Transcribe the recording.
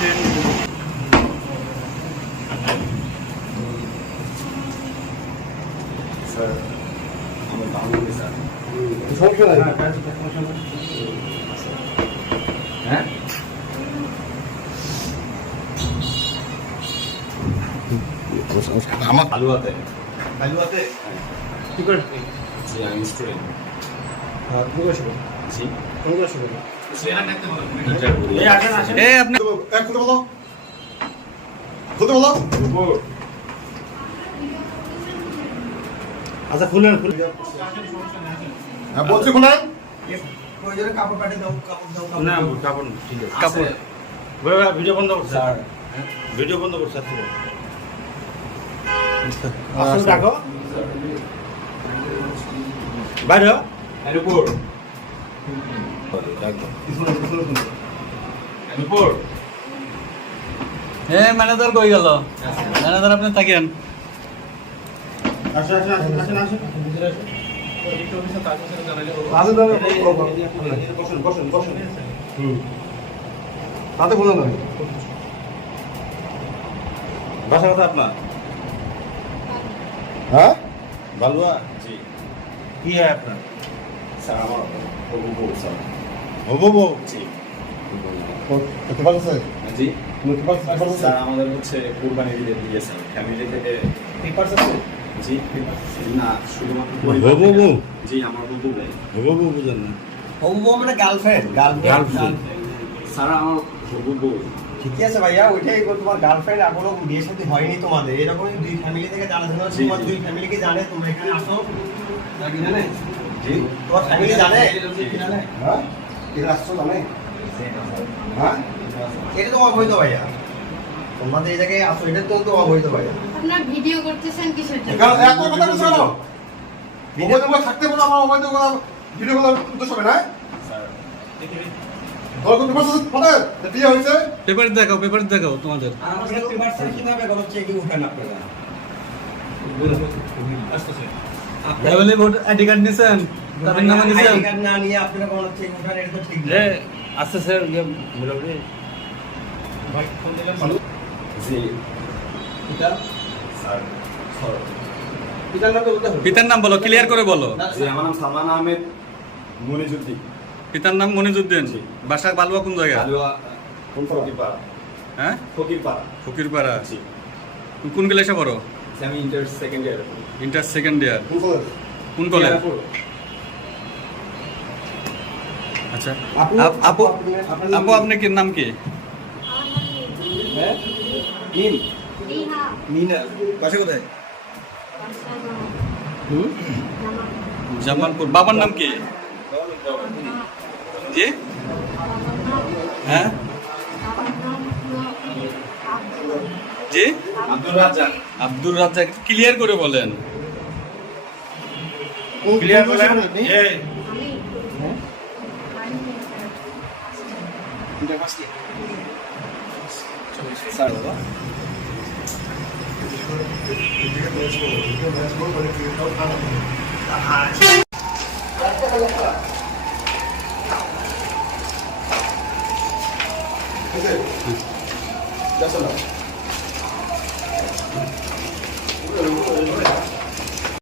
Sir আমার Bangladesh sir সমস্যা নাই। হ্যাঁ আমার আলুয়াতে আলুয়াতে কি করে? জি আমি স্টুডেন্ট তুমি বসো। জি তুমি বসো। টিচার বলি এই আপনি খুলতে বলো, খুলতে বলো। আচ্ছা খুলেন, খুলে হ্যাঁ বলছি খুলেন। কাপড় পাঠিয়ে দাও, কাপড় দাও, না কাপড় ঠিক আছে কাপড় বাবা ভিডিও বন্ধ করছে স্যার ভিডিও বন্ধ করছে তুমি আসলে ডাকো। বাইরে এরপর এরপর ম্যানেজার কই গেল ম্যানেজার আপনি থাকেন আসেন আসেন আসেন আসেন আসেন। বসেন বসেন বসেন। তাতে বলুন না। বাসা কথা আপনার হ্যাঁ বালুয়া জি কি হয় আপনার স্যার আমার হবু বউ স্যার হবো বউ জি একটু ভালো আছে? জি একটু ভালো আছে? স্যার আমাদের হচ্ছে কোরবানি ঈদের দিয়ে স্যার ফ্যামিলি থেকে পেপারস আছে? জি না শুধুমাত্র হবো পরিবার বউ থেকে। জি আমার হবু ভাই হবো বউ বুঝেন না হবু মানে গার্লফ্রেন্ড। Girlfriend। স্যার আমার হবু বউ ঠিকই আছে ভাইয়া, ওইটাই তোমার গার্লফ্রেন্ড এখনো বিয়ে সাথে হয়নি তোমাদের, এরকম দুই ফ্যামিলি থেকে জানাশোনা হচ্ছে, জি, তোমার জি। দুই ফ্যামিলিকে জানে, তোমরা এখানে আসো নাকি জানে? জি তোমার ফ্যামিলি জানে? হ্যাঁ এটা আসছো জানে? হ্যাঁ এটা তো অবৈধ ভাইয়া, তোমাদের এই জায়গায় আসো, এটা তো অবৈধ ভাইয়া। আপনার ভিডিও করতেছেন কিসের জন্য? এত কথা বলছো কেন? অবৈধ বলে থাকতে বলো, আমার অবৈধ করা ভিডিও করার উদ্দেশ্য হবে না? স্যার তোর কোন পেপারস আছে? ফটো বিয়ে হয়েছে? পেপার দেখাও তোমাদের আর আমাদের পেপার স্যার কিভাবে করো, চেকিং উঠান আপনারা? লেভেলে ভোট আইডি কার্ড নিছেন তাদের নামে নিছেন আইডি কার্ড না নিয়ে আপনারা কোনো চেকিং উঠান, এটা তো ঠিক না। আচ্ছা স্যার মোটামুটি জি এটা স্যার পিতার নাম তো বলতে হবে। পিতার নাম বলো ক্লিয়ার করে বলো জি আমার নাম সালমান আহমেদ মনিজুদ্দিন পিতার নাম মনিজুদ্দিন জি। বাসা বালুয়া কোন জায়গা আলুয়া ফকিরপাড়া হ্যাঁ ফকিরপাড়া ফকিরপাড়া জি কোন ক্লাসে পড়ো আমি inter second year inter second year কোন কলেজ? কোন কলেজ আচ্ছা আপু আপু আপনার কি নাম কি হ্যাঁ নিম রিহা মিনা বাসা কোথায়? জামালপুর বাবার নাম কি জি হ্যাঁ জি আব্দুল রাজ্জাক আব্দুর রাজ্জাক ক্লিয়ার করে বলেন ক্লিয়ার বলেন। এই স্যার বাবা ভিডিও ম্যাচ করবো, ভিডিও ম্যাচ করবো, মানে ক্রিকেট খেলা খারাপ।